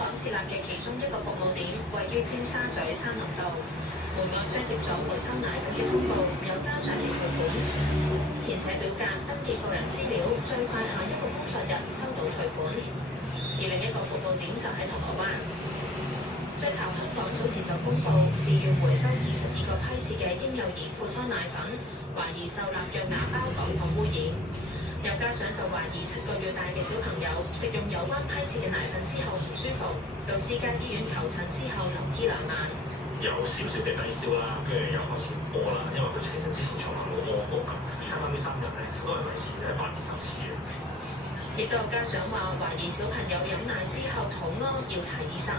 港設立嘅其中一個服務點位於尖沙咀山林道，門外張貼咗回收奶粉嘅通告，有家長嚟退款，填寫表格，登記個人資料，最快下一個工作日收到退款。而另一個服務點就喺銅鑼灣。雀巢香港早前就公布自願回收22個批次嘅嬰幼兒配方奶粉，懷疑受納藥芽孢桿菌污染。有家長就懷疑7個月大嘅小朋友食用有關批次嘅奶粉之後唔舒服，到私家醫院求診之後留醫2晚。有少少嘅低燒啦，跟住又開始屙啦，因為佢其實之前從來冇屙過㗎。而家呢3日咧，都係維持喺8至10次嘅。亦都有家長話懷疑小朋友飲奶之後肚屙，要睇醫生。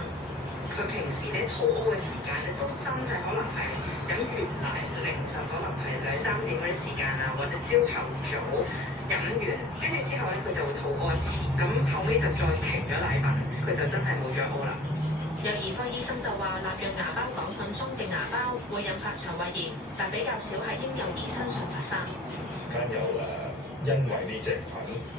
佢平時咧肚屙嘅時間咧，都真係可能係飲完奶凌晨可能係2、3點嗰啲時間啊，或者朝頭早飲完，跟住之後咧佢就會肚屙一次，咁後尾就再停咗奶粉，佢就真係冇再屙啦。有兒科醫生就話，納藥芽孢桿菌中嘅芽孢會引發腸胃炎，但比較少喺嬰幼兒身上發生。間有因為呢隻菌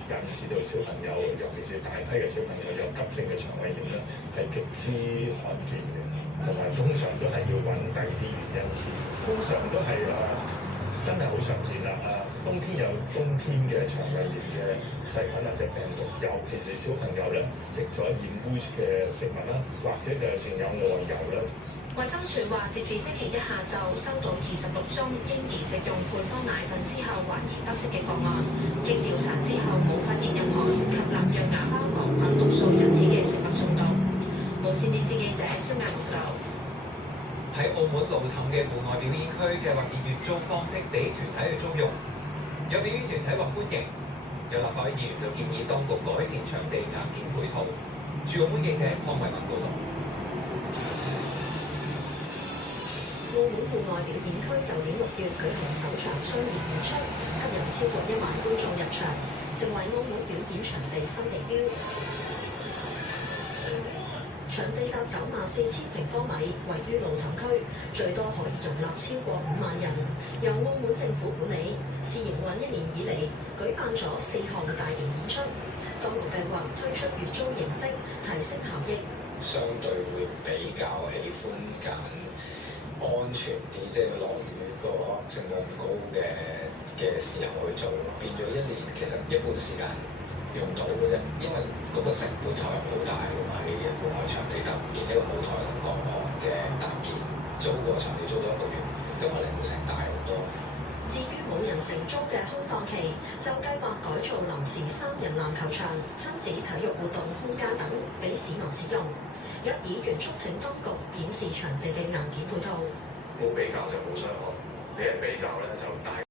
引致到小朋友，尤其是大批嘅小朋友有急性嘅腸胃炎咧，係極之罕見嘅，同埋通常都係要揾第二啲原因先。通常都係真係好常見啦。冬天有冬天嘅腸胃炎嘅細菌或者病毒，尤其是小朋友咧食咗染污嘅食物啦，或者就係有外遊啦。衛生署話，截至星期1下晝收到26宗嬰兒食用配方奶粉之後懷疑不適嘅個案，經調查之後冇發現任何涉及納藥芽孢桿菌毒素引起嘅食物中毒。無線電視記者蕭亞文報道。喺澳門路氹嘅戶外表演區計劃以月租方式俾團體去租用，有表演團體話歡迎，有立法會議員就建議當局改善場地硬件配套。駐澳門記者康慧敏報導。澳門戶外表演區舊年6月舉行首場雙年演出，吸引超過1萬觀眾入場，成為澳門表演場地新地標。場地達94,000平方米，位於路氹區，最多可以容納超過5萬人。由澳門政府管理，試營運1年以嚟，舉辦咗4項大型演出。當局計劃推出月租形式，提升效益。相對會比較喜歡揀安全啲，即係落雨個可能性冇咁高嘅時候去做，變咗1年其實一半時間用到嘅啫，因為嗰個成本投入好大㗎嘛，喺戶外場地搭建一個舞台同各項嘅搭建，租個場地租咗1個月，咁我哋會成大好多。至於冇人承租嘅空檔期，就計劃改造臨時3人籃球場、親子體育活動空間等，俾市民使用。有議員促請當局檢視場地嘅硬件配套。冇比較就冇傷害，你一比較咧就大。